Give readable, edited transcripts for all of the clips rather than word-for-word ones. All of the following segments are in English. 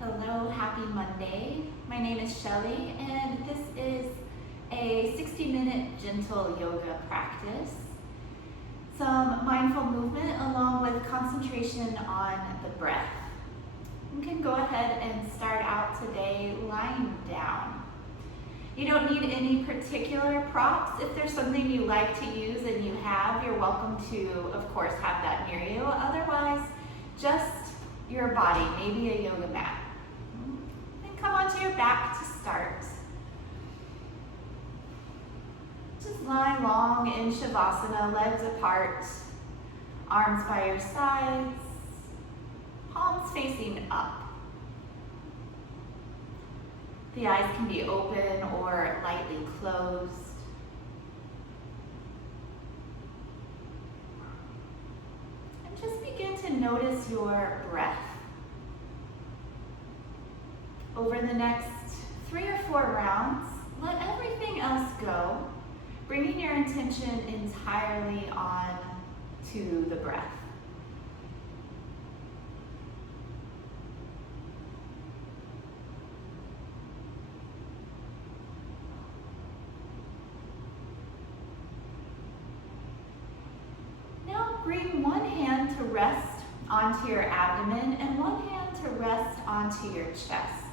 Hello, happy Monday. My name is Shelley, and this is a 60-minute gentle yoga practice. Some mindful movement along with concentration on the breath. You can go ahead and start out today lying down. You don't need any particular props. If there's something you like to use and you have, you're welcome to, of course, have that near you. Otherwise, just your body, maybe a yoga mat. And come onto your back to start. Just lie long in Shavasana, legs apart, arms by your sides, palms facing up. The eyes can be open or lightly closed. And just begin to notice your breath. Over the next 3 or 4 rounds, let everything else go, bringing your intention entirely on to the breath. Now bring one hand to rest onto your abdomen and one hand to rest onto your chest.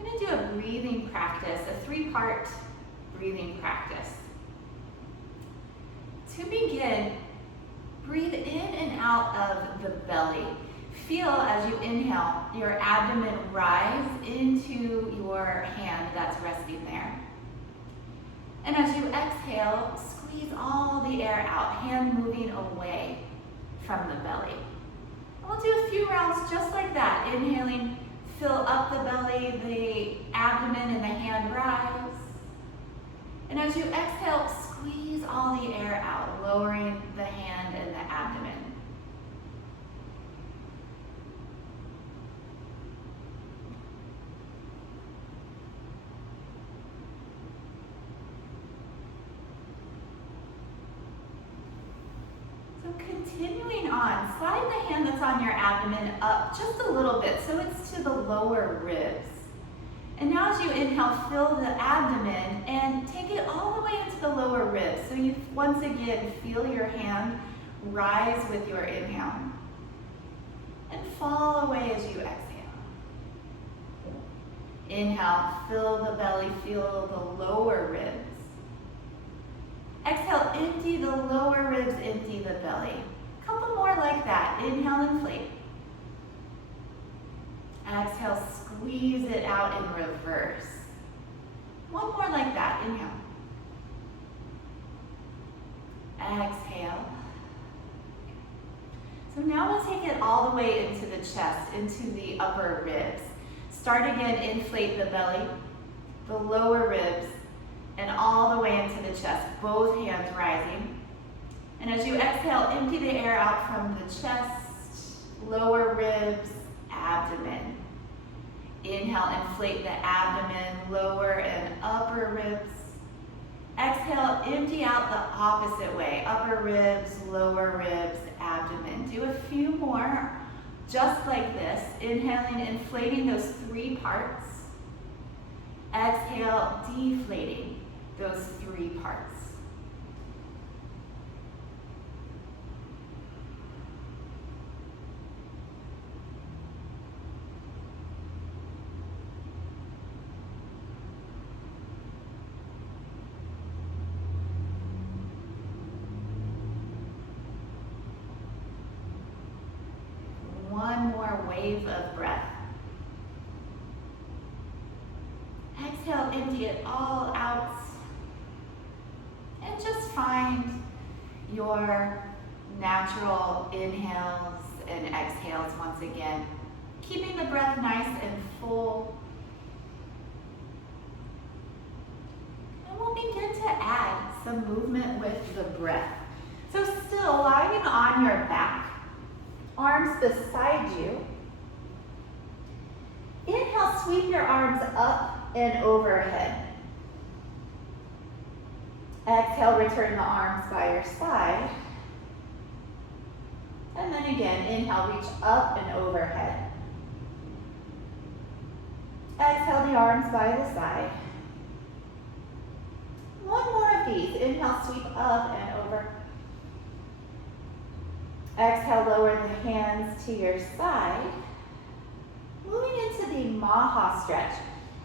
I'm going to do a breathing practice, a 3-part breathing practice. To begin, breathe in and out of the belly. Feel as you inhale your abdomen rise into your hand that's resting there. And as you exhale, squeeze all the air out, hand moving away from the belly. And we'll do a few rounds just like that, inhaling, fill up the belly, the abdomen and the hand rise. And as you exhale, squeeze all the air out, lowering the hand and the abdomen. So continuing on, slide the hand that's on your abdomen up just a little bit so it's to the lower ribs. And now as you inhale, fill the abdomen and take it all the way into the lower ribs. So you once again feel your hand rise with your inhale and fall away as you exhale. Inhale, fill the belly, feel the lower ribs. Exhale, empty the lower ribs, empty the belly. A couple more like that. Inhale, inflate. Exhale, squeeze it out in reverse. One more like that. Inhale. Exhale. So now we'll take it all the way into the chest, into the upper ribs. Start again, inflate the belly, the lower ribs, and all the way into the chest, both hands rising. And as you exhale, empty the air out from the chest, lower ribs, abdomen. Inhale, inflate the abdomen, lower and upper ribs. Exhale, empty out the opposite way, upper ribs, lower ribs, abdomen. Do a few more, just like this. Inhaling, inflating those 3 parts. Exhale, deflating those 3 parts. One more wave of breath. Exhale, empty it all out. And just find your natural inhales and exhales once again. Keeping the breath nice and full. And we'll begin to add some movement with the breath. So still lying on your back. Arms beside you. Inhale, sweep your arms up and overhead. Exhale, return the arms by your side. And then again, inhale, reach up and overhead. arms by the side. One more of these. Inhale, sweep up and over. Exhale, lower the hands to your side. Moving into the Maha stretch.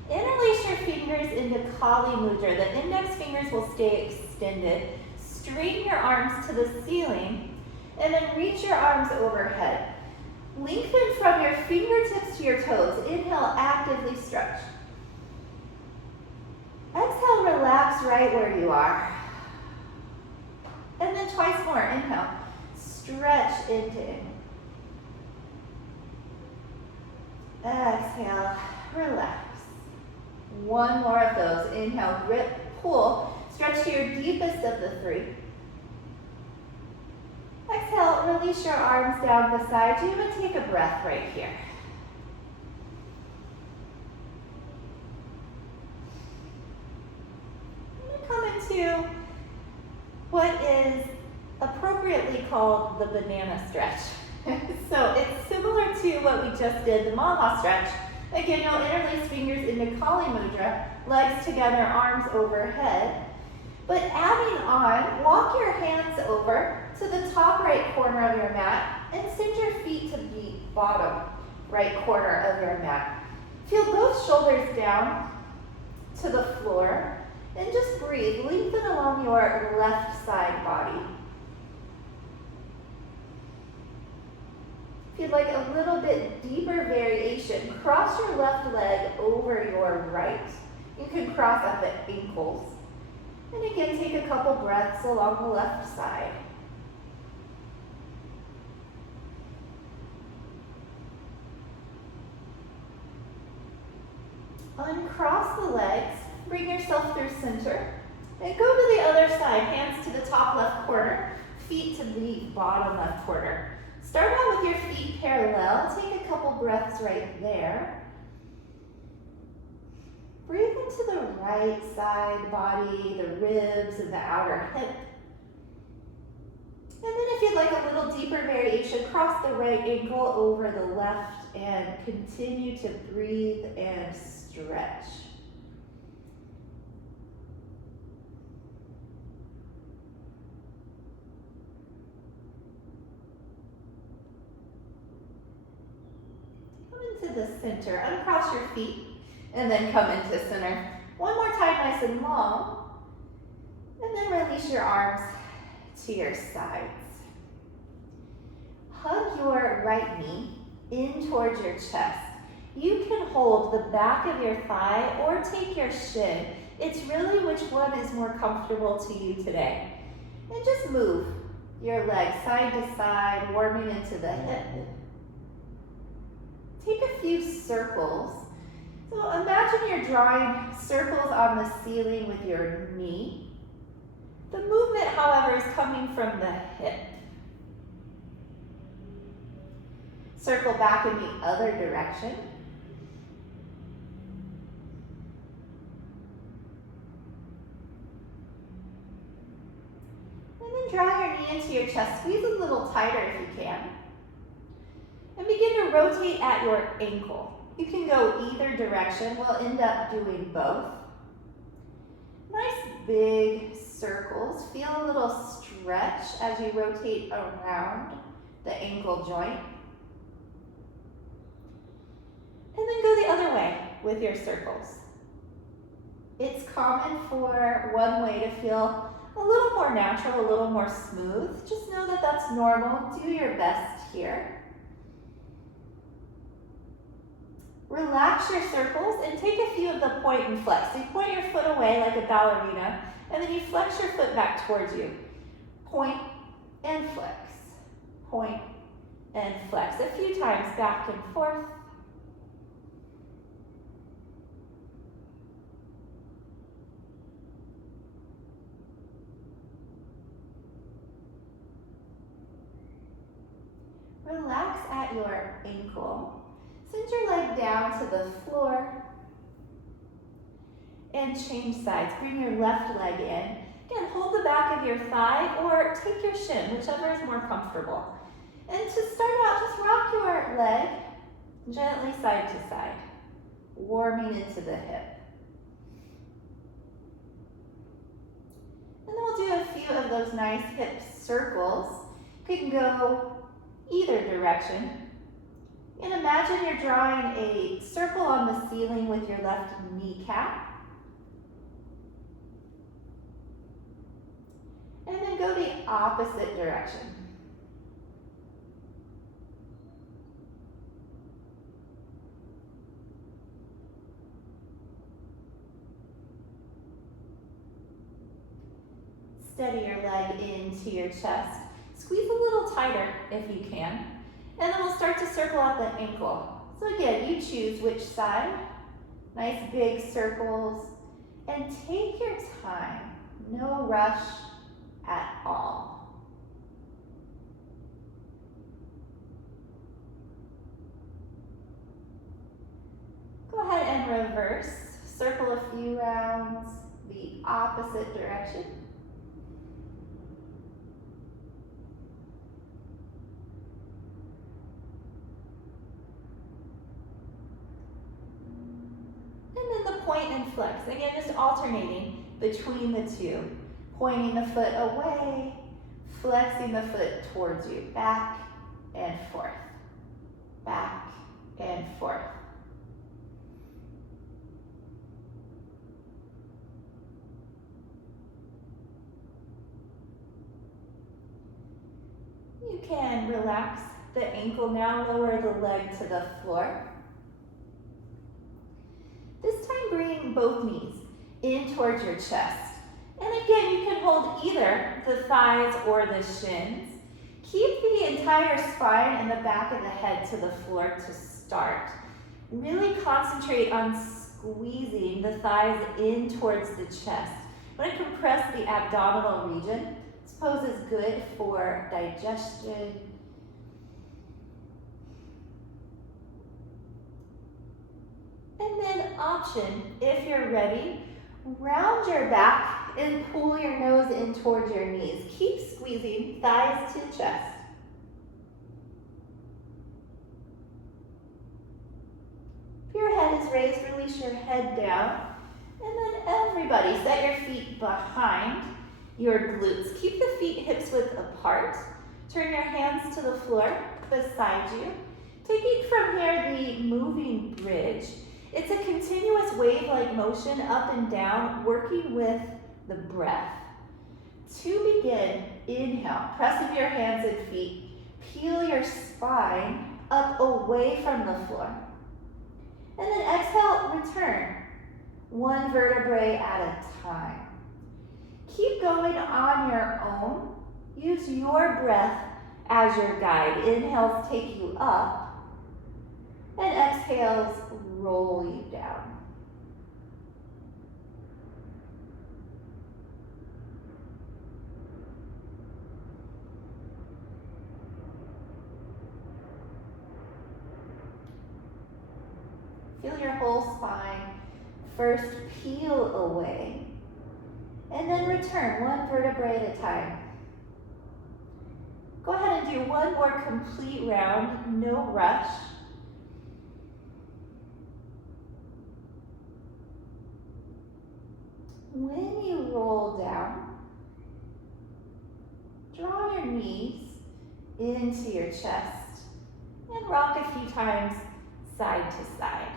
Interlace your fingers into Kali Mudra. The index fingers will stay extended. Straighten your arms to the ceiling and then reach your arms overhead. Lengthen from your fingertips to your toes. Inhale, actively stretch. Exhale, relax right where you are. And then twice more. Inhale, stretch into. Exhale, relax. One more of those. Inhale, grip, pull. Stretch to your deepest of the three. Exhale, release your arms down beside you and take a breath right here. Come into what is appropriately called the banana stretch. So it's similar to what we just did, the Maha stretch. Again, you'll interlace fingers into Kali Mudra, legs together, arms overhead. But adding on, walk your hands over to the top right corner of your mat and send your feet to the bottom right corner of your mat. Feel both shoulders down to the floor and just breathe. Lengthen along your left side body. If you'd like a little bit deeper variation, cross your left leg over your right. You can cross up at ankles. And again, take a couple breaths along the left side. Uncross the legs, bring yourself through center, and go to the other side. Hands to the top left corner, feet to the bottom left corner. Start out with your feet parallel. Take a couple breaths right there. Breathe into the right side body, the ribs and the outer hip. And then if you'd like a little deeper variation, cross the right ankle over the left and continue to breathe and stretch. Come into the center, uncross your feet. And then come into center. One more time, nice and long. And then release your arms to your sides. Hug your right knee in towards your chest. You can hold the back of your thigh or take your shin. It's really which one is more comfortable to you today. And just move your legs side to side, warming into the hip. Take a few circles. So imagine you're drawing circles on the ceiling with your knee. The movement, however, is coming from the hip. Circle back in the other direction. And then draw your knee into your chest. Squeeze a little tighter if you can. And begin to rotate at your ankle. You can go either direction. We'll end up doing both. Nice big circles. Feel a little stretch as you rotate around the ankle joint. And then go the other way with your circles. It's common for one way to feel a little more natural, a little more smooth. Just know that that's normal. Do your best here. Relax your circles and take a few of the point and flex. So you point your foot away like a ballerina, and then you flex your foot back towards you. Point and flex. Point and flex. A few times back and forth. Relax at your ankle. Send your leg down to the floor and change sides. Bring your left leg in. Again, hold the back of your thigh or take your shin, whichever is more comfortable. And to start out, just rock your leg gently side to side. warming into the hip. And then we'll do a few of those nice hip circles. You can go either direction. And imagine you're drawing a circle on the ceiling with your left kneecap. And then go the opposite direction. Steady your leg into your chest. Squeeze a little tighter if you can. And then we'll start to circle out the ankle. So again, you choose which side. Nice big circles. And take your time. No rush at all. Go ahead and reverse. Circle a few rounds the opposite direction. And then the point and flex. Again, just alternating between the two. Pointing the foot away, flexing the foot towards you. Back and forth. Back and forth. You can relax the ankle now, lower the leg to the floor. This time bring both knees in towards your chest. And again, you can hold either the thighs or the shins. Keep the entire spine and the back of the head to the floor to start. Really concentrate on squeezing the thighs in towards the chest. You want to compress the abdominal region. This pose is good for digestion. And then option, if you're ready, round your back and pull your nose in towards your knees. Keep squeezing thighs to chest. If your head is raised, release your head down. And then everybody, set your feet behind your glutes. Keep the feet hips width apart. Turn your hands to the floor beside you. Taking from here the moving bridge. It's a continuous wave-like motion up and down, working with the breath. To begin, inhale, pressing your hands and feet. Peel your spine up away from the floor. And then exhale, return. One vertebrae at a time. Keep going on your own. Use your breath as your guide. Inhales take you up, and exhales roll you down. Feel your whole spine first peel away, and then return one vertebrae at a time. Go ahead and do one more complete round, no rush. When you roll down, draw your knees into your chest and rock a few times side to side.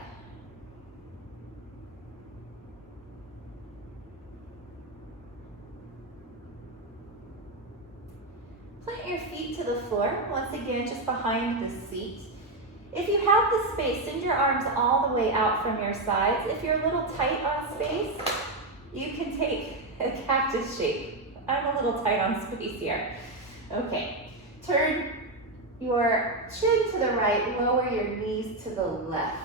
Plant your feet to the floor, once again just behind the seat. If you have the space, send your arms all the way out from your sides. If you're a little tight on space, you can take a cactus shape. I'm a little tight on space here. Okay, turn your chin to the right, lower your knees to the left.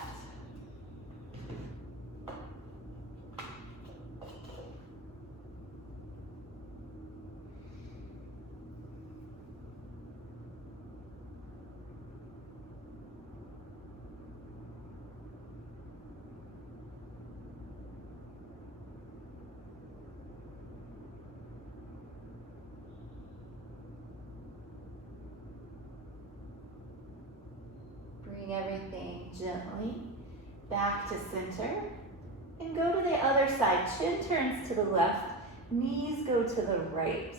Bring everything gently back to center, and go to the other side. Chin turns to the left, knees go to the right.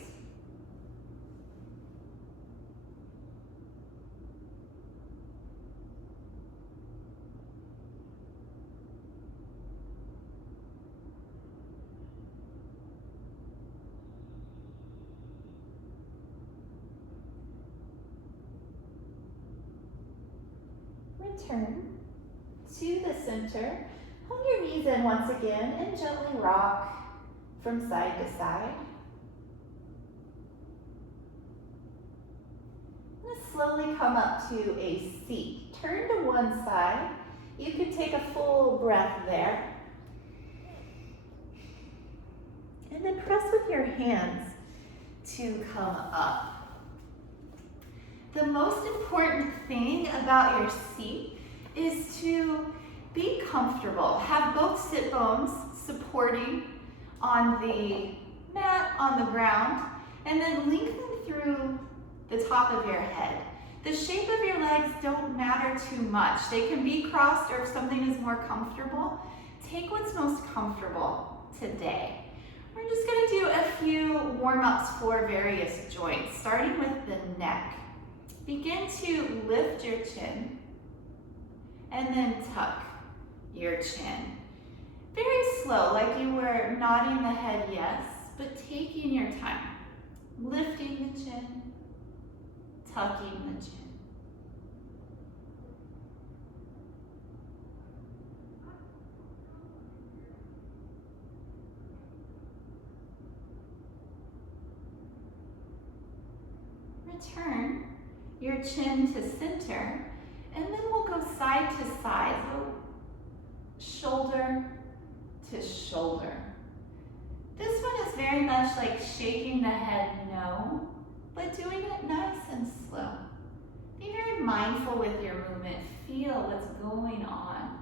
Return to the center. Hold your knees in once again and gently rock from side to side. And slowly come up to a seat. Turn to one side. You can take a full breath there. And then press with your hands to come up. The most important thing about your seat is to be comfortable. Have both sit bones supporting on the mat, on the ground, and then lengthen through the top of your head. The shape of your legs don't matter too much. They can be crossed, or if something is more comfortable, take what's most comfortable today. We're just gonna do a few warm-ups for various joints, starting with the neck. Begin to lift your chin and then tuck your chin. Very slow, like you were nodding the head yes, but taking your time. Lifting the chin, tucking the chin. Return your chin to center, and then we'll go side to side, so shoulder to shoulder. This one is very much like shaking the head no, but doing it nice and slow. Be very mindful with your movement. Feel what's going on.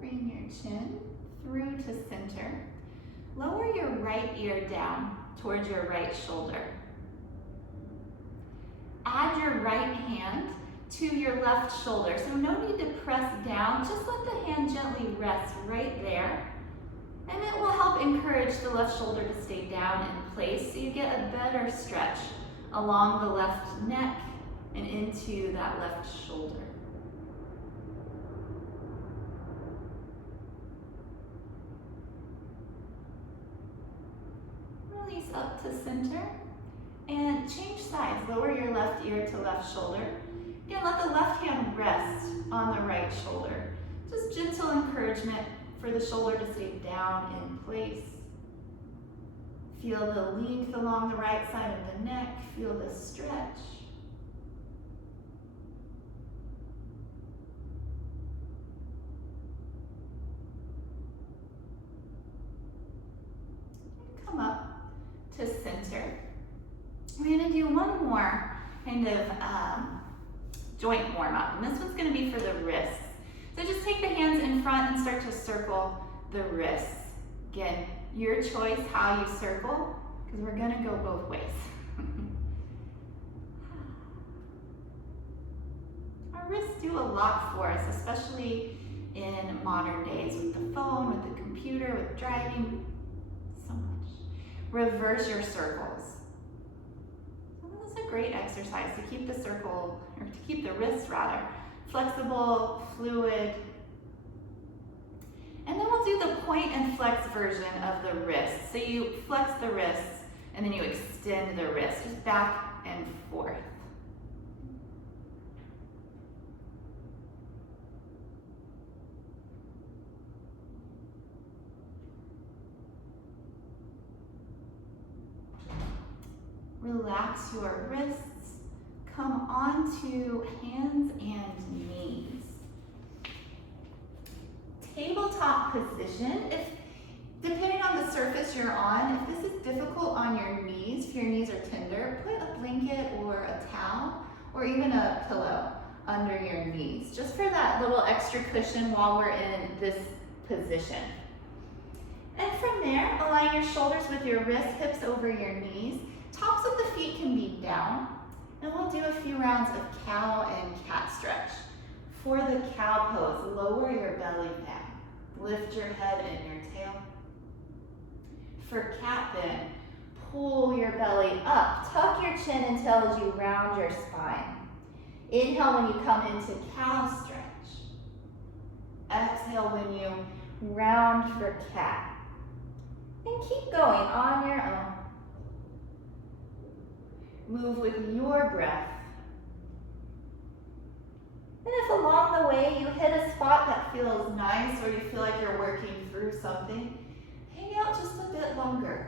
Bring your chin through to center. Lower your right ear down towards your right shoulder. Add your right hand to your left shoulder. So no need to press down, just let the hand gently rest right there. And it will help encourage the left shoulder to stay down in place so you get a better stretch along the left neck and into that left shoulder. Release up to center and change sides. Lower your left ear to left shoulder. Again, let the left hand rest on the right shoulder. Just gentle encouragement for the shoulder to stay down in place. Feel the length along the right side of the neck. Feel the stretch. Come up to center. We're going to do one more kind of joint warm-up, and this one's going to be for the wrists. So just take the hands in front and start to circle the wrists. Again, your choice how you circle, because we're going to go both ways. Our wrists do a lot for us, especially in modern days with the phone, with the computer, with driving, so much. Reverse your circles. This is a great exercise to keep the circle, or to keep the wrists rather, flexible, fluid. And then we'll do the point and flex version of the wrist. So you flex the wrists and then you extend the wrist, just back and forth. Relax your wrists. Come onto hands and knees. Tabletop position. Depending on the surface you're on, if this is difficult on your knees, if your knees are tender, put a blanket or a towel or even a pillow under your knees, just for that little extra cushion while we're in this position. And from there, align your shoulders with your wrists, hips over your knees. Tops of the feet can be down. And we'll do a few rounds of cow and cat stretch. For the cow pose, lower your belly down. Lift your head and your tail. For cat bend, pull your belly up. Tuck your chin until as you round your spine. Inhale when you come into cow stretch. Exhale when you round for cat. And keep going on your own. Move with your breath. And if along the way you hit a spot that feels nice or you feel like you're working through something, hang out just a bit longer.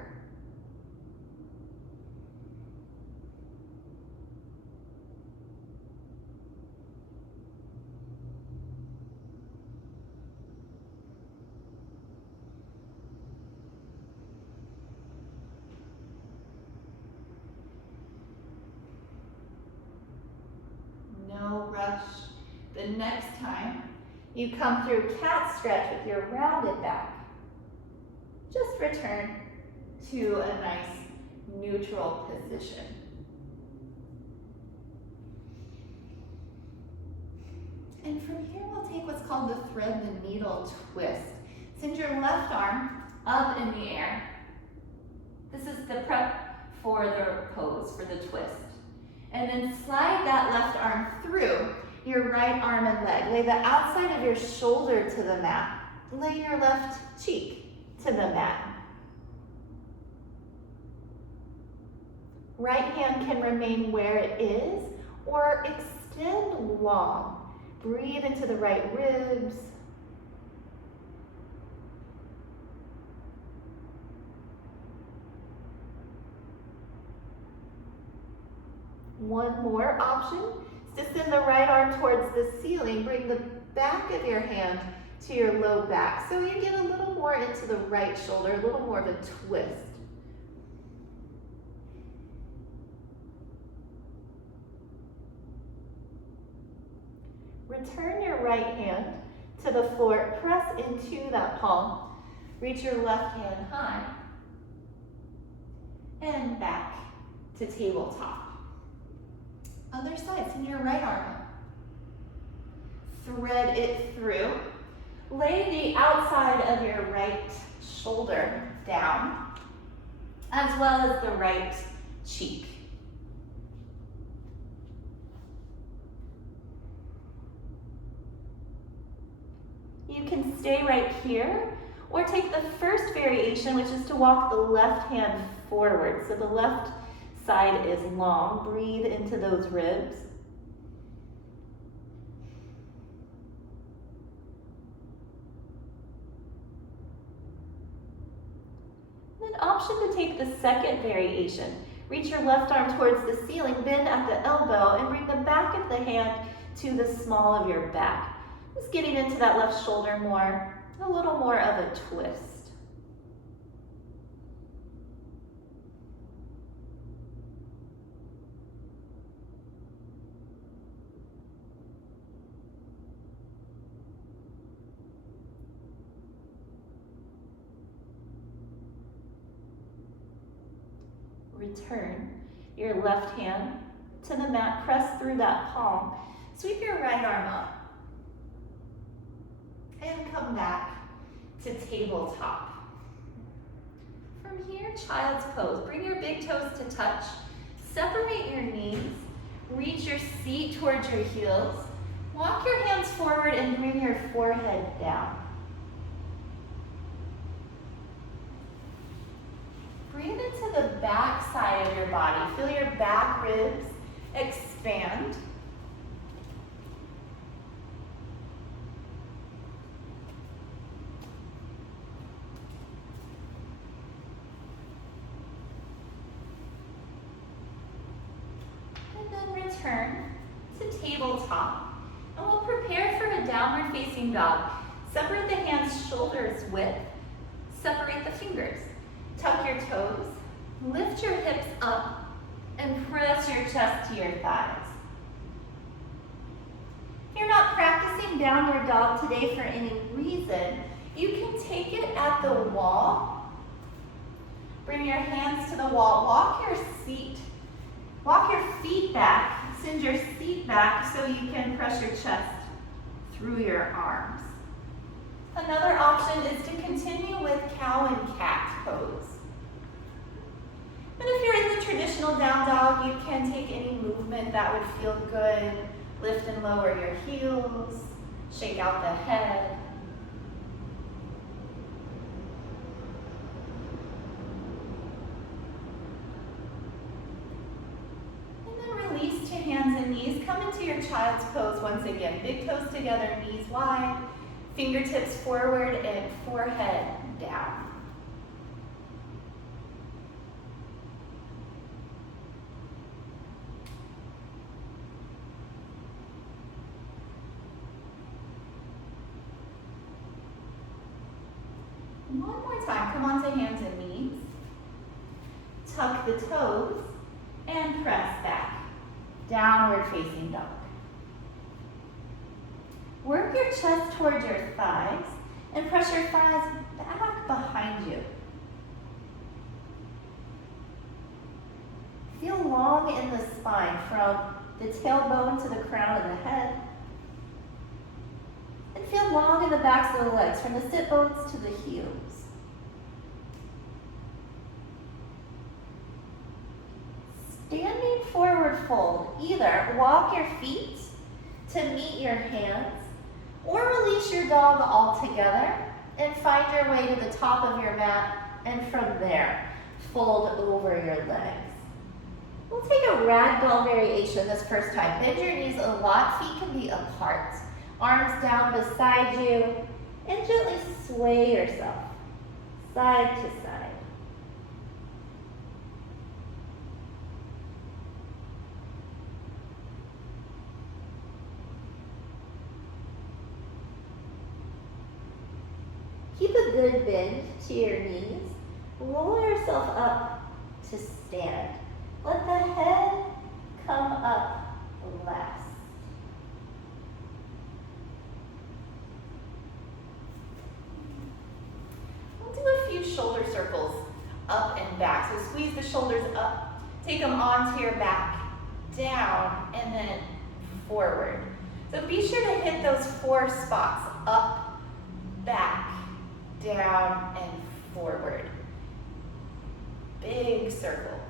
No rush. The next time you come through cat stretch with your rounded back, just return to a nice neutral position. And from here we'll take what's called the thread the needle twist. Send your left arm up in the air. This is the prep for the pose, for the twist. And then slide that left arm through your right arm and leg. Lay the outside of your shoulder to the mat. Lay your left cheek to the mat. Right hand can remain where it is or extend long. Breathe into the right ribs. One more option is to send the right arm towards the ceiling. Bring the back of your hand to your low back. So you get a little more into the right shoulder, a little more of a twist. Return your right hand to the floor. Press into that palm. Reach your left hand high. And back to tabletop. Other side, send your right arm up. Thread it through. Lay the outside of your right shoulder down, as well as the right cheek. You can stay right here, or take the first variation, which is to walk the left hand forward. So the left side is long. Breathe into those ribs. Then option to take the second variation. Reach your left arm towards the ceiling, bend at the elbow, and bring the back of the hand to the small of your back. Just getting into that left shoulder more, a little more of a twist. Return your left hand to the mat, press through that palm, sweep your right arm up, and come back to tabletop. From here, child's pose. Bring your big toes to touch, separate your knees, reach your seat towards your heels, walk your hands forward and bring your forehead down. Breathe into the back side of your body. Feel your back ribs expand. And then return to tabletop. And we'll prepare for a downward facing dog. Separate the hands shoulders width. Separate the fingers. Tuck your toes, lift your hips up, and press your chest to your thighs. downward dog today for any reason, you can take it at the wall. Bring your hands to the wall. Walk your feet back. Send your seat back so you can press your chest through your arms. Another option is to continue with cow and cat pose. And if you're in the traditional down dog, you can take any movement that would feel good. Lift and lower your heels, shake out the head. And then release to hands and knees. Come into your child's pose once again. Big toes together, knees wide, fingertips forward and forehead down. One more time, come onto hands and knees. Tuck the toes and press back. Downward facing dog. Work your chest towards your thighs and press your thighs back behind you. Feel long in the spine from the tailbone to the crown of the head. And feel long in the backs of the legs, from the sit bones to the heels. Standing forward fold, either walk your feet to meet your hands, or release your dog altogether and find your way to the top of your mat, and from there, fold over your legs. We'll take a ragdoll variation this first time. Bend your knees a lot, feet can be apart. Arms down beside you, and gently sway yourself side to side. Keep a good bend to your knees. Roll yourself up to stand. Let the head come up last. Shoulder circles up and back. So squeeze the shoulders up, take them onto your back, down, and then forward. So be sure to hit those 4 spots, up, back, down, and forward. Big circles.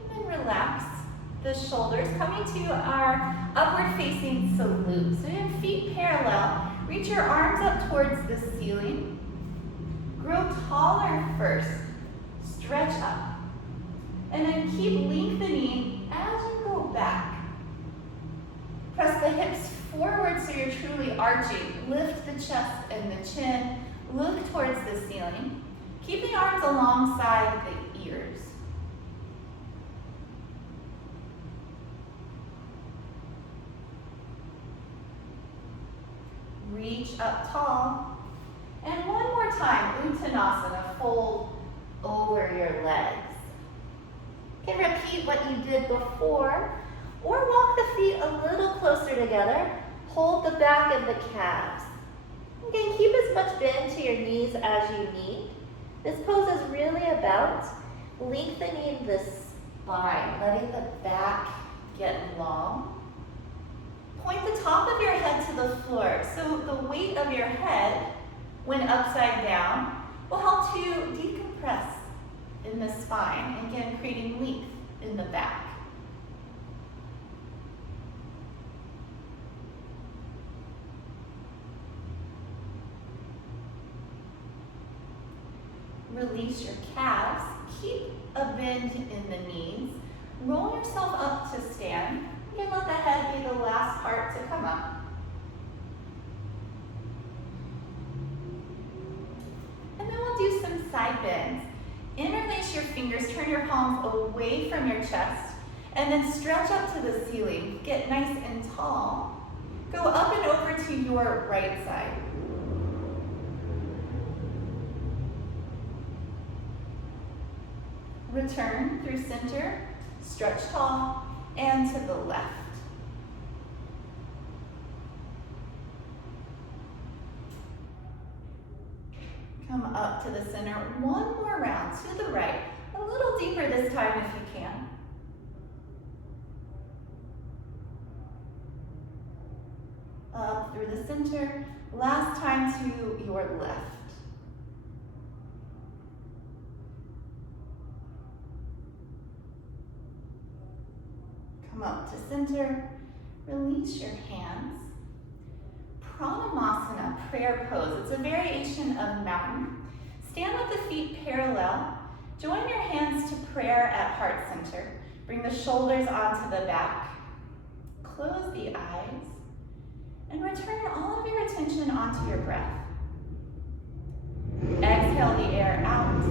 And then relax the shoulders, coming to our upward facing salute. So your feet parallel, reach your arms up towards the ceiling. Grow taller first, stretch up. And then keep lengthening as you go back. Press the hips forward so you're truly arching. Lift the chest and the chin, look towards the ceiling. Keep the arms alongside the ears. Reach up tall. And one more time, Uttanasana, fold over your legs. You can repeat what you did before, or walk the feet a little closer together. Hold the back of the calves. Again, keep as much bend to your knees as you need. This pose is really about lengthening the spine, letting the back get long. Point the top of your head to the floor. So the weight of your head, when upside down, will help to decompress in the spine, and again, creating length in the back. Release your calves. Keep a bend in the knees. Roll yourself up to stand. Again, let the head be the last part to come up. And then we'll do some side bends. Interlace your fingers, turn your palms away from your chest, and then stretch up to the ceiling. Get nice and tall. Go up and over to your right side. Return through center, stretch tall, and to the left. Come up to the center, one more round to the right, a little deeper this time if you can. Up through the center, last time to your left. Come up to center, release your hands. Pranamasana, prayer pose. It's a variation of mountain. Stand with the feet parallel. Join your hands to prayer at heart center. Bring the shoulders onto the back. Close the eyes. And return all of your attention onto your breath. Exhale the air out.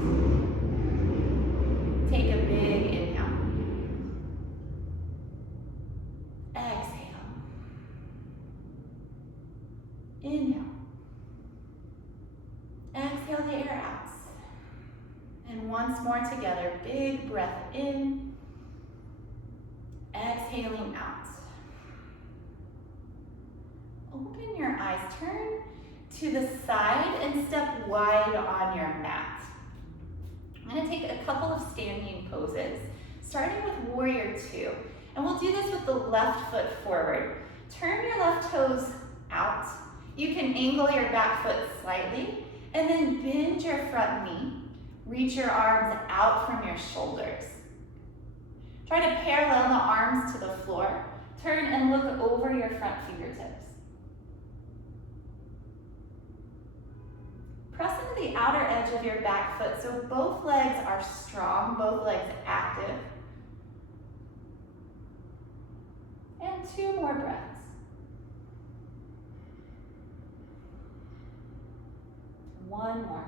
Take a big inhale. Exhale. Inhale. Exhale the air out. And once more together, big breath in. Exhaling out. Open your eyes, turn to the side and step wide on your mat. I'm going to take a couple of standing poses, starting with Warrior Two. And we'll do this with the left foot forward. Turn your left toes out. You can angle your back foot slightly, and then bend your front knee. Reach your arms out from your shoulders. Try to parallel the arms to the floor. Turn and look over your front fingertips. Press into the outer edge of your back foot so both legs are strong, both legs active. And 2 more breaths. One more.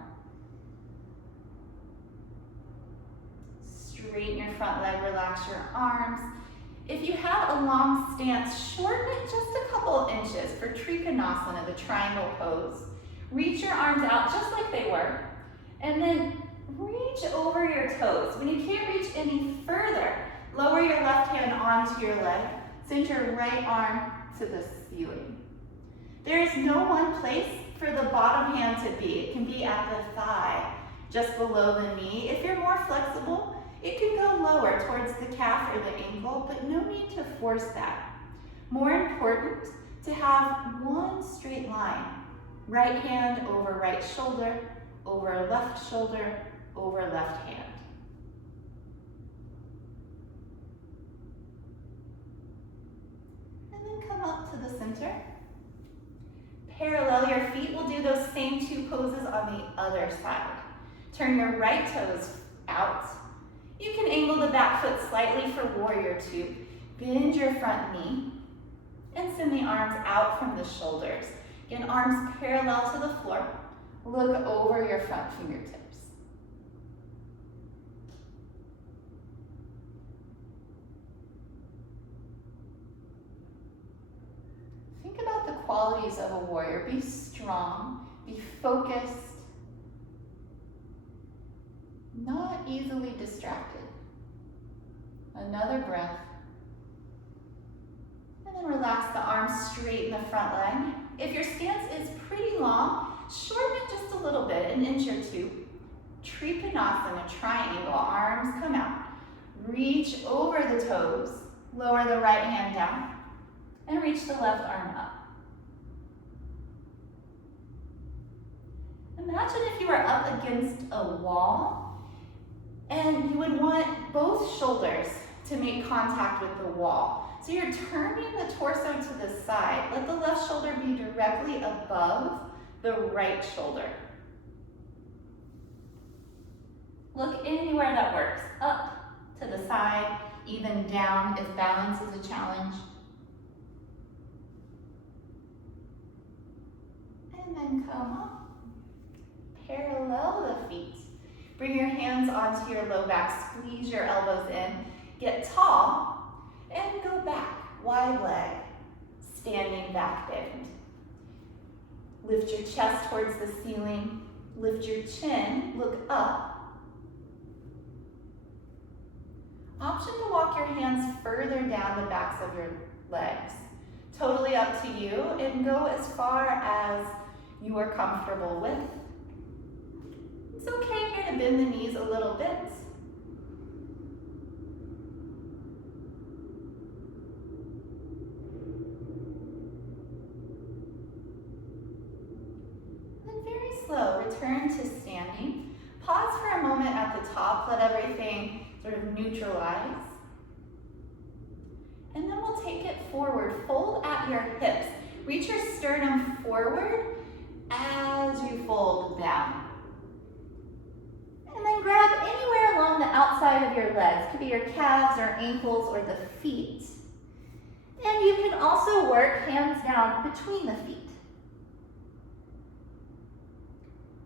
Straighten your front leg, relax your arms. If you have a long stance, shorten it just a couple inches for Trikonasana, the triangle pose. Reach your arms out just like they were, and then reach over your toes. When you can't reach any further, lower your left hand onto your leg. Send your right arm to the ceiling. There is no one place for the bottom hand to be. It can be at the thigh, just below the knee. If you're more flexible, it can go lower towards the calf or the ankle, but no need to force that. More important, to have one straight line. Right hand over right shoulder, over left shoulder, over left hand. And then come up to the center. Parallel your feet. We'll do those same 2 poses on the other side. Turn your right toes out. You can angle the back foot slightly for Warrior Two. Bend your front knee and send the arms out from the shoulders. Again, arms parallel to the floor. Look over your front fingertips. Think about the qualities of a warrior. Be strong, be focused, not easily distracted. Another breath. And then relax the arms, straighten the front leg. If your stance is pretty long, shorten it just a little bit, an inch or 2. Trikonasana, triangle, arms come out. Reach over the toes, lower the right hand down, and reach the left arm up. Imagine if you were up against a wall, and you would want both shoulders to make contact with the wall. So you're turning the torso to the side. Let the left shoulder be directly above the right shoulder. Look anywhere that works. Up, to the side, even down if balance is a challenge. And then come up. Parallel the feet. Bring your hands onto your low back. Squeeze your elbows in. Get tall. And go back, wide leg, standing back bend. Lift your chest towards the ceiling. Lift your chin, look up. Option to walk your hands further down the backs of your legs. Totally up to you, and go as far as you are comfortable with. It's okay here to bend the knees a little bit. Then very slow, return to standing. Pause for a moment at the top, let everything sort of neutralize. And then we'll take it forward, fold at your hips. Reach your sternum forward as you fold down. And then grab anywhere along the outside of your legs. Could be your calves or ankles or the feet. And you can also work hands down between the feet.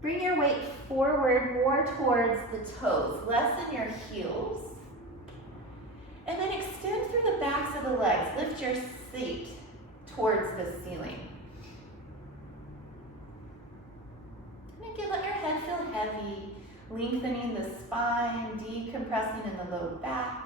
Bring your weight forward more towards the toes, less than your heels. And then extend through the backs of the legs. Lift your seat towards the ceiling. And again, let your head feel heavy, lengthening the spine, decompressing in the low back.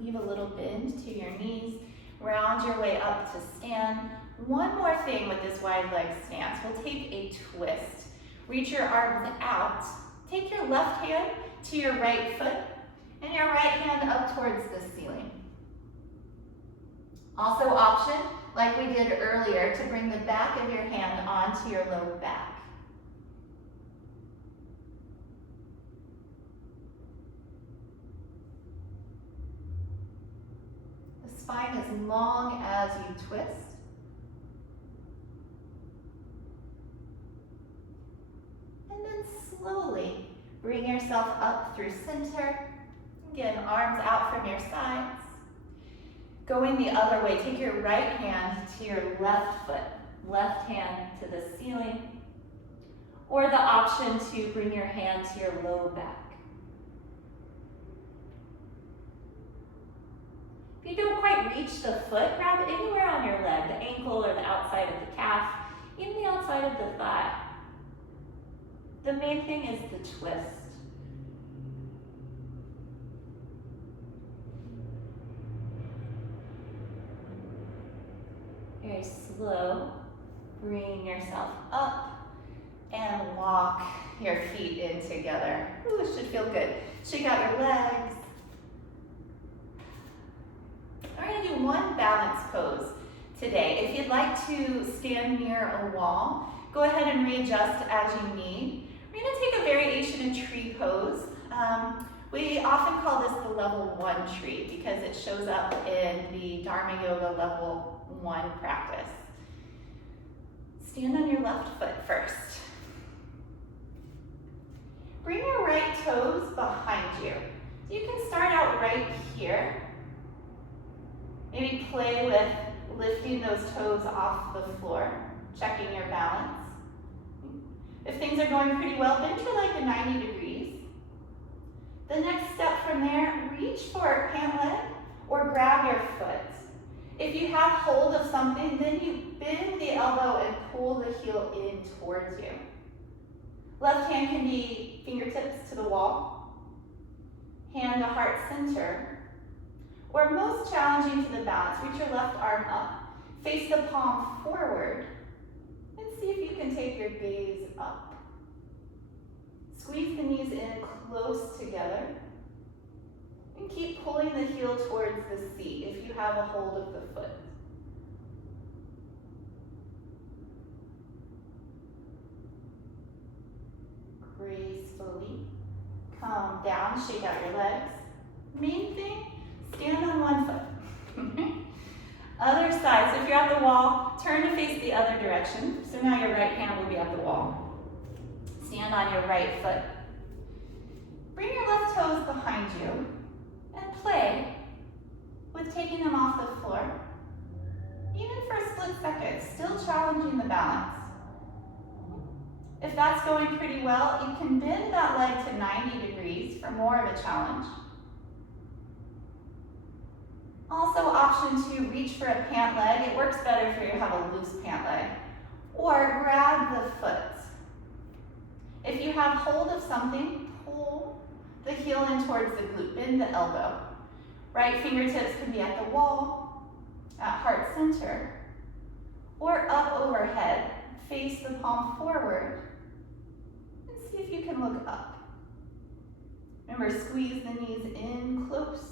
Leave a little bend to your knees. Round your way up to stand. One more thing with this wide leg stance. We'll take a twist. Reach your arms out. Take your left hand to your right foot and your right hand up towards the ceiling. Also option, like we did earlier, to bring the back of your hand onto your low back. Spine as long as you twist. And then slowly bring yourself up through center. Again, arms out from your sides. Going the other way, take your right hand to your left foot, left hand to the ceiling, or the option to bring your hand to your low back. If you don't quite reach the foot, grab anywhere on your leg, the ankle or the outside of the calf, even the outside of the thigh. The main thing is the twist. Very slow, bring yourself up and walk your feet in together. Ooh, it should feel good. Shake out your legs. We're going to do one balance pose today. If you'd like to stand near a wall, go ahead and readjust as you need. We're going to take a variation in tree pose. We often call this the level 1 tree because it shows up in the Dharma Yoga level 1 practice. Stand on your left foot first. Bring your right toes behind you. So you can start out right here. Maybe play with lifting those toes off the floor, checking your balance. If things are going pretty well, bend your leg to 90 degrees. The next step from there, reach for a pant leg or grab your foot. If you have hold of something, then you bend the elbow and pull the heel in towards you. Left hand can be fingertips to the wall, hand to heart center. Or most challenging to the balance, reach your left arm up, face the palm forward, and see if you can take your gaze up. Squeeze the knees in close together, and keep pulling the heel towards the seat if you have a hold of the foot. Gracefully come down, shake out your legs. Main thing, stand on one foot. Other side, so if you're at the wall, turn to face the other direction. So now your right hand will be at the wall. Stand on your right foot. Bring your left toes behind you and play with taking them off the floor. Even for a split second, still challenging the balance. If that's going pretty well, you can bend that leg to 90 degrees for more of a challenge. Also, option 2, reach for a pant leg. It works better if you have a loose pant leg. Or grab the foot. If you have hold of something, pull the heel in towards the glute, bend the elbow. Right fingertips can be at the wall, at heart center, or up overhead. Face the palm forward. And see if you can look up. Remember, squeeze the knees in close.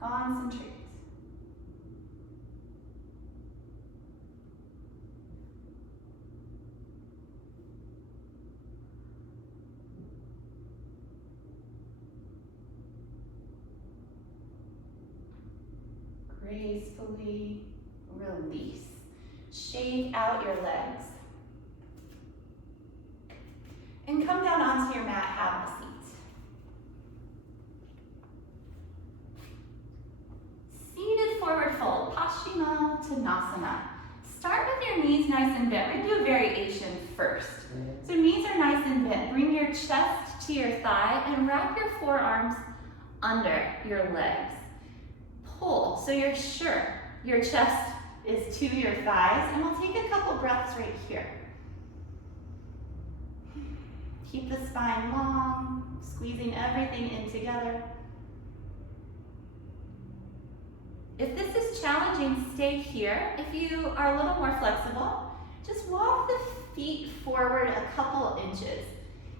Concentrate. Gracefully release. Shake out your legs. And come down onto your mat, have a seat. Seated forward fold, Paschimottanasana. Start with your knees nice and bent. We're going to do a variation first. So knees are nice and bent. Bring your chest to your thigh and wrap your forearms under your legs. Pull, so you're sure your chest is to your thighs, and we'll take a couple breaths right here. Keep the spine long, squeezing everything in together. If this is challenging, stay here. If you are a little more flexible, just walk the feet forward a couple inches.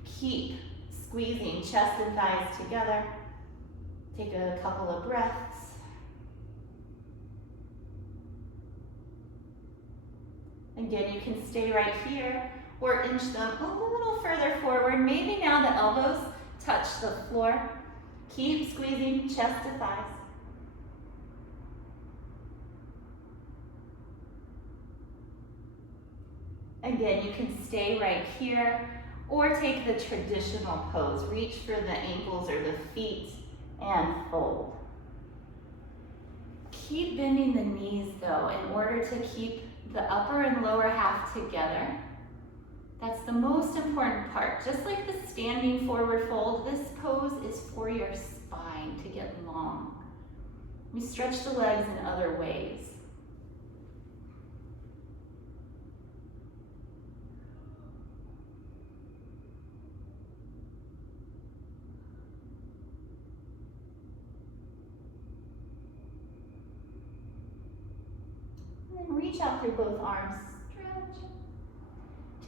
Keep squeezing chest and thighs together. Take a couple of breaths. Again, you can stay right here or inch them a little further forward. Maybe now the elbows touch the floor. Keep squeezing chest to thighs. Again, you can stay right here or take the traditional pose. Reach for the ankles or the feet and fold. Keep bending the knees though in order to keep the upper and lower half together. That's the most important part. Just like the standing forward fold, this pose is for your spine to get long. We stretch the legs in other ways. Reach out through both arms, stretch.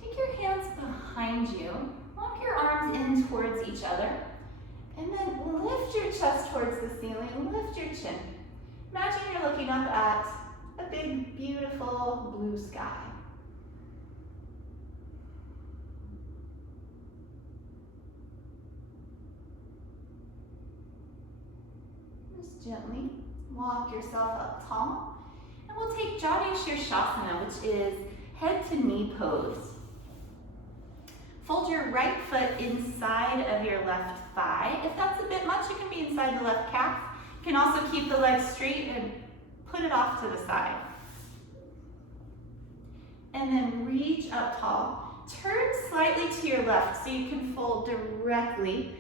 Take your hands behind you, walk your arms in towards each other, and then lift your chest towards the ceiling, lift your chin. Imagine you're looking up at a big, beautiful blue sky. Just gently walk yourself up tall. And we'll take Jani Shirshasana, which is head to knee pose. Fold your right foot inside of your left thigh. If that's a bit much, it can be inside the left calf. You can also keep the legs straight and put it off to the side. And then reach up tall. Turn slightly to your left so you can fold directly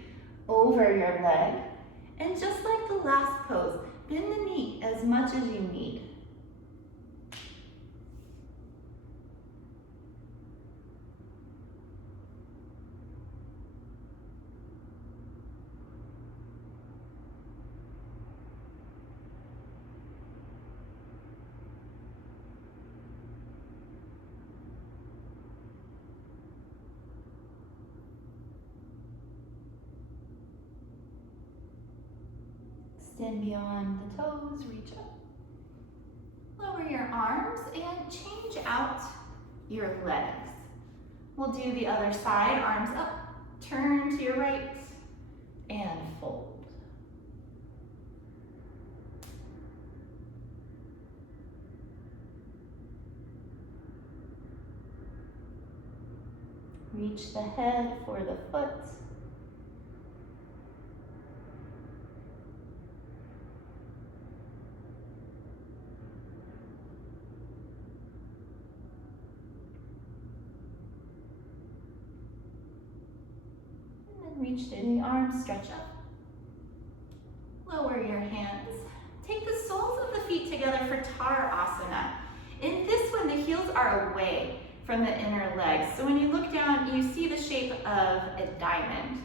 over your leg. And just like the last pose, bend the knee as much as you need. Extend beyond the toes, reach up. Lower your arms and change out your legs. We'll do the other side, arms up, turn to your right, and fold. Reach the head for the foot. Reach through the arms, stretch up. Lower your hands, Take the soles of the feet together for Asana. In this one, the heels are away from the inner legs. So when you look down, you see the shape of a diamond.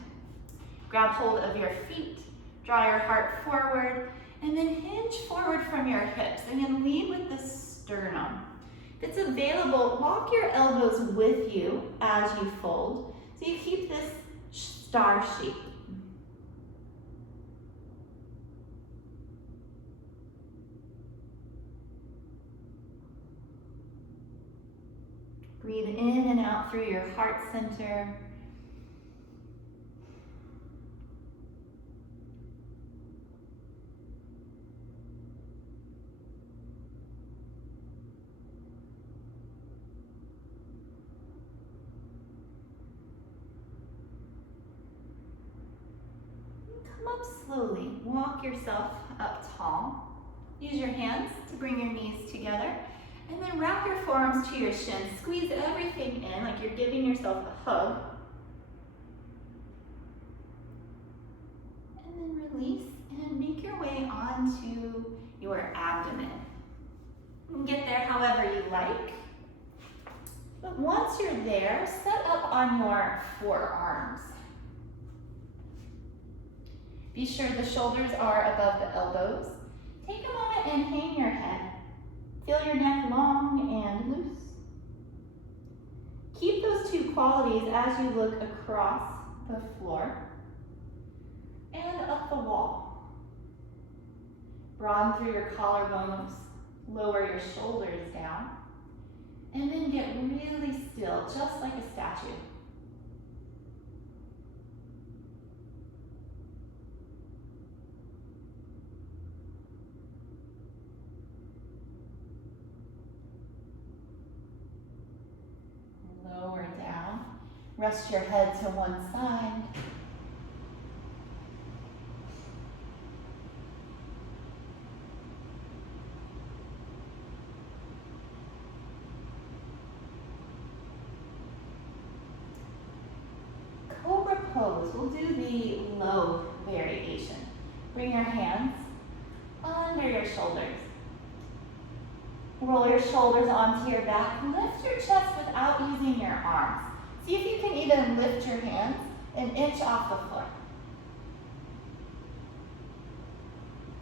Grab hold of your feet, draw your heart forward, and then hinge forward from your hips. Again, lead with the sternum. If it's available, walk your elbows with you as you fold, so you keep this star shape. Breathe in and out through your heart center. Come up slowly. Walk yourself up tall. Use your hands to bring your knees together. And then wrap your forearms to your shins. Squeeze everything in like you're giving yourself a hug. And then release and make your way onto your abdomen. You can get there however you like. But once you're there, set up on your forearms. Be sure the shoulders are above the elbows. Take a moment and hang your head. Feel your neck long and loose. Keep those two qualities as you look across the floor and up the wall. Broaden through your collarbones, lower your shoulders down, and then get really still, just like a statue. Lower down. Rest your head to one side. Cobra pose. We'll do the low variation. Bring your hands under your shoulders. Roll your shoulders onto your back. Lift your chest without using your arms. See if you can even lift your hands an inch off the floor.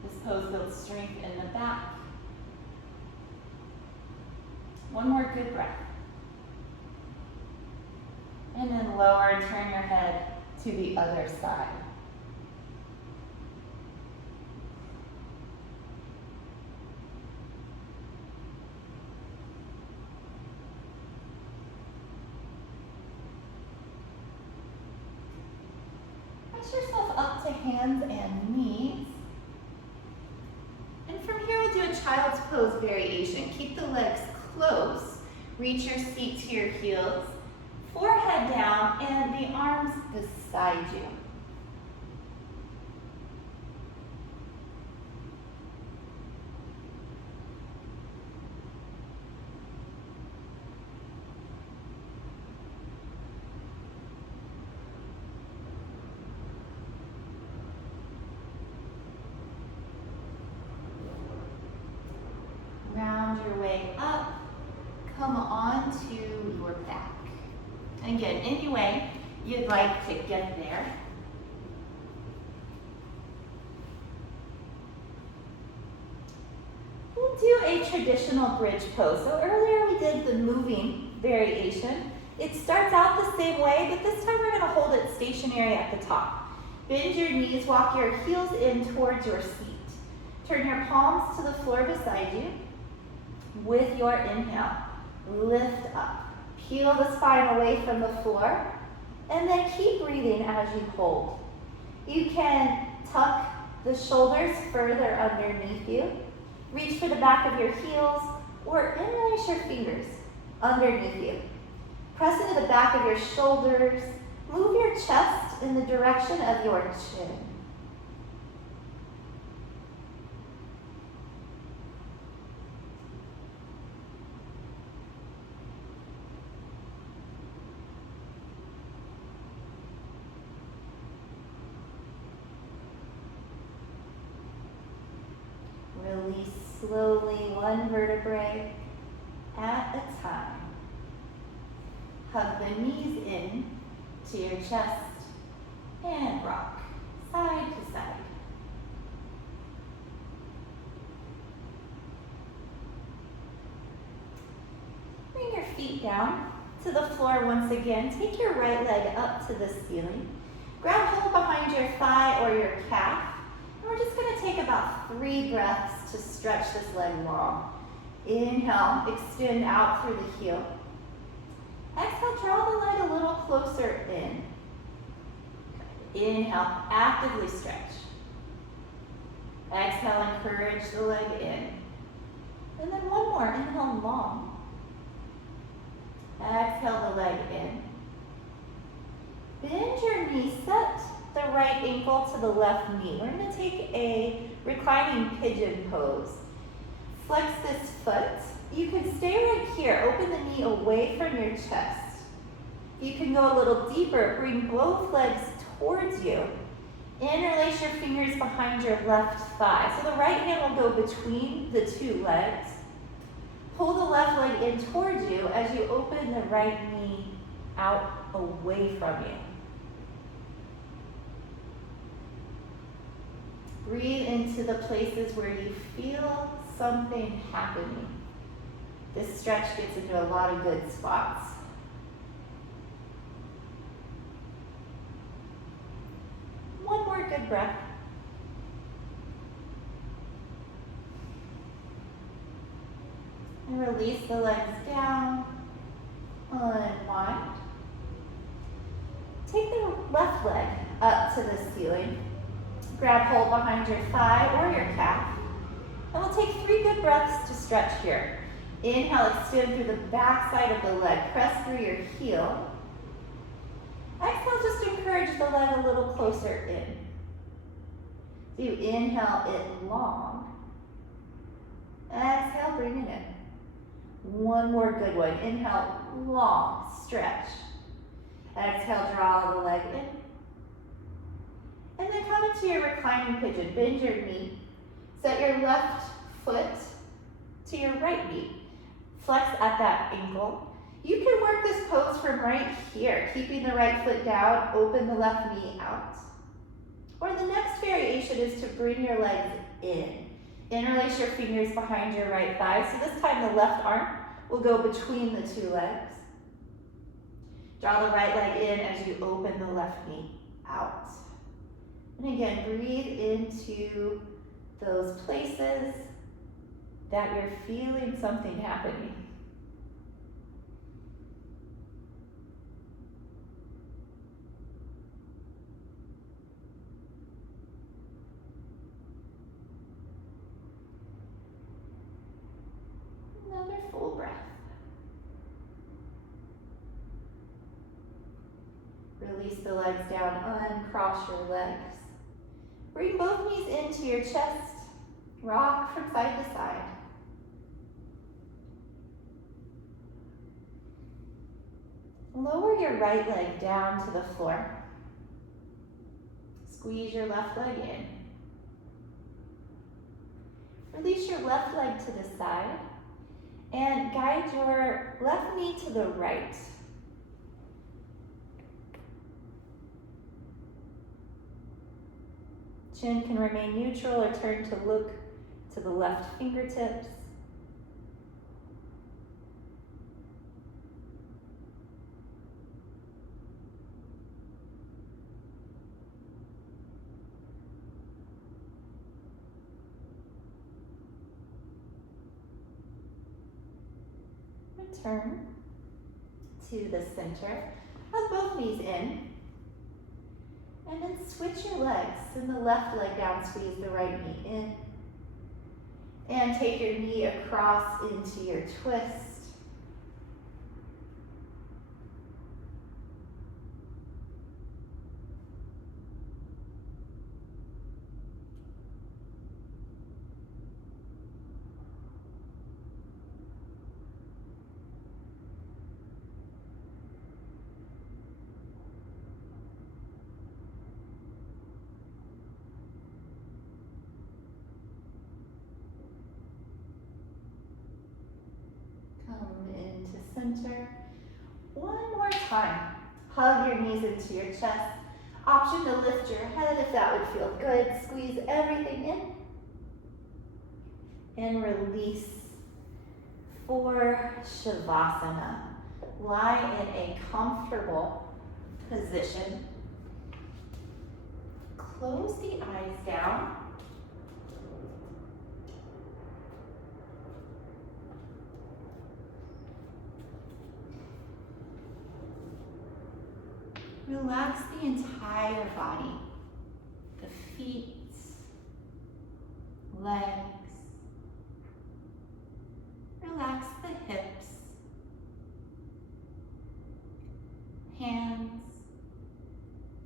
This pose builds strength in the back. One more good breath. And then lower and turn your head to the other side. Yourself up to hands and knees. And from here we'll do a child's pose variation. Keep the legs close. Reach your feet to your heels. Forehead down and the arms beside you. Round your way up, come on to your back. And again, any way you'd like to get there. We'll do a traditional bridge pose. So earlier we did the moving variation. It starts out the same way, but this time we're going to hold it stationary at the top. Bend your knees, walk your heels in towards your seat. Turn your palms to the floor beside you. With your inhale, lift up. Peel the spine away from the floor, and then keep breathing as you hold. You can tuck the shoulders further underneath you. Reach for the back of your heels, or interlace your fingers underneath you. Press into the back of your shoulders. Move your chest in the direction of your chin. slowly, one vertebrae at a time. Hug the knees in to your chest and rock side to side. Bring your feet down to the floor once again. Take your right leg up to the ceiling. Grab hold behind your thigh or your calf. And we're just going to take about 3 breaths to stretch this leg long. Inhale, extend out through the heel. Exhale, draw the leg a little closer in. Inhale, actively stretch. Exhale, encourage the leg in. And then one more, inhale long. Exhale the leg in. Bend your knee, set the right ankle to the left knee. We're going to take a reclining pigeon pose. Flex this foot. You can stay right here. Open the knee away from your chest. You can go a little deeper. Bring both legs towards you. Interlace your fingers behind your left thigh. So the right hand will go between the 2 legs. Pull the left leg in towards you as you open the right knee out away from you. Breathe into the places where you feel something happening. This stretch gets into a lot of good spots. One more good breath. And release the legs down, unwind. Take the left leg up to the ceiling. Grab hold behind your thigh or your calf. And we'll take 3 good breaths to stretch here. Inhale, extend through the back side of the leg. Press through your heel. Exhale, just encourage the leg a little closer in. So you inhale it long. Exhale, bring it in. One more good one. Inhale, long, stretch. Exhale, draw the leg in. And then come into your reclining pigeon. Bend your knee. Set your left foot to your right knee. Flex at that ankle. You can work this pose from right here, keeping the right foot down, open the left knee out. Or the next variation is to bring your legs in. Interlace your fingers behind your right thigh. So this time the left arm will go between the 2 legs. Draw the right leg in as you open the left knee out. And again, breathe into those places that you're feeling something happening. Another full breath. Release the legs down, uncross your legs. Bring both knees into your chest. Rock from side to side. Lower your right leg down to the floor. Squeeze your left leg in. Release your left leg to the side and guide your left knee to the right. Chin can remain neutral or turn to look to the left fingertips. Return to the center. Hug both knees in. And then switch your legs. Send the left leg down, squeeze the right knee in. And take your knee across into your twist. center. One more time. Hug your knees into your chest. Option to lift your head if that would feel good. Squeeze everything in. And release for Shavasana. Lie in a comfortable position. Close the eyes down. Relax the entire body, the feet, legs. Relax the hips, hands,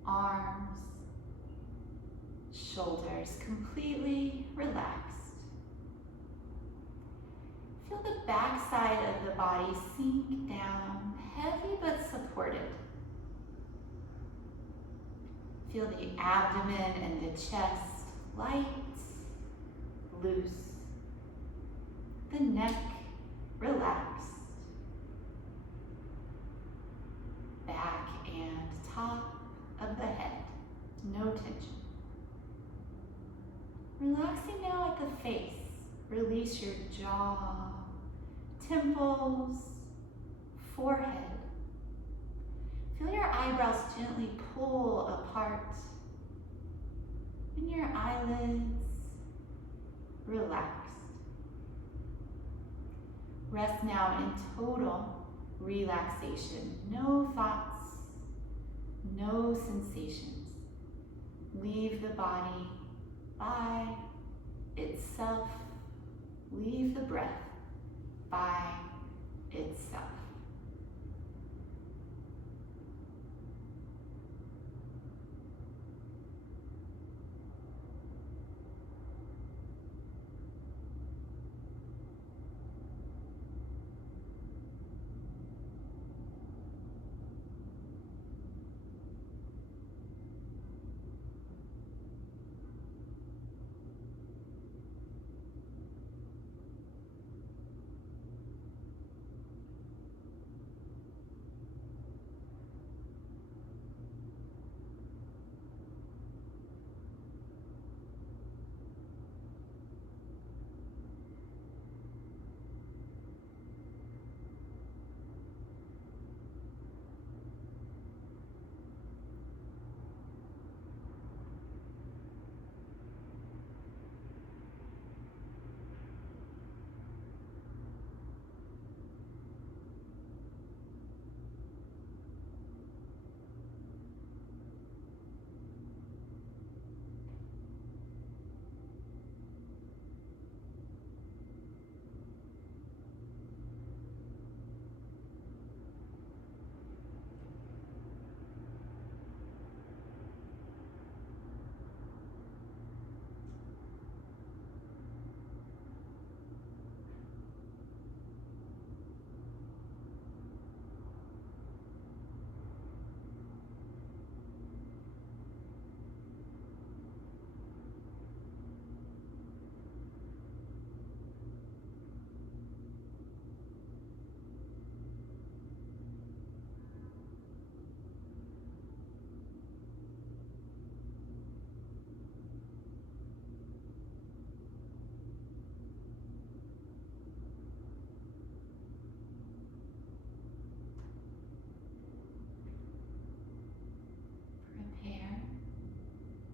arms, shoulders completely relaxed. Feel the back side of the body sink down, heavy but supported. Feel the abdomen and the chest light, loose. The neck relaxed. Back and top of the head, no tension. Relaxing now at the face. Release your jaw, temples, forehead. Feel your eyebrows gently pull apart. And your eyelids relaxed. Rest now in total relaxation. No thoughts, no sensations. Leave the body by itself. Leave the breath by itself.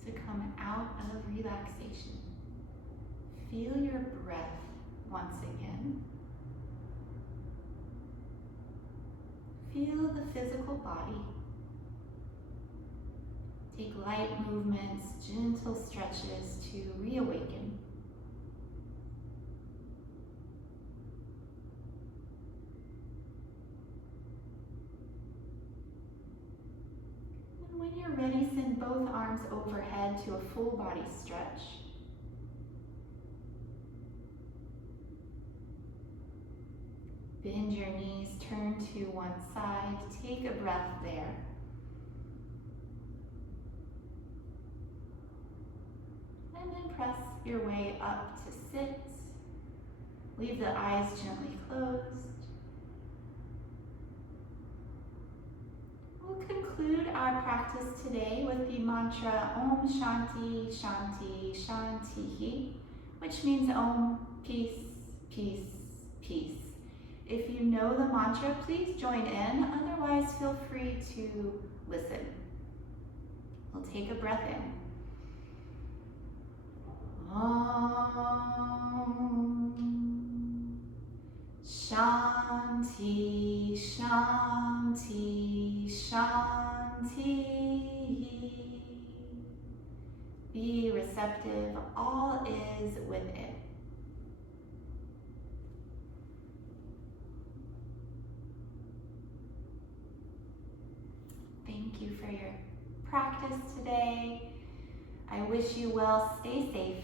To come out of relaxation. Feel your breath once again. Feel the physical body. Take light movements, gentle stretches to reawaken. When you're ready, send both arms overhead to a full body stretch. Bend your knees, turn to one side, take a breath there. And then press your way up to sit. Leave the eyes gently closed. conclude our practice today with the mantra Om Shanti Shanti Shantihi, which means Om, peace, peace, peace. If you know the mantra, please join in. Otherwise, feel free to listen. We'll take a breath in. Om Shanti Shanti Shanti. Be receptive, all is within. Thank you for your practice today. I wish you well. Stay safe.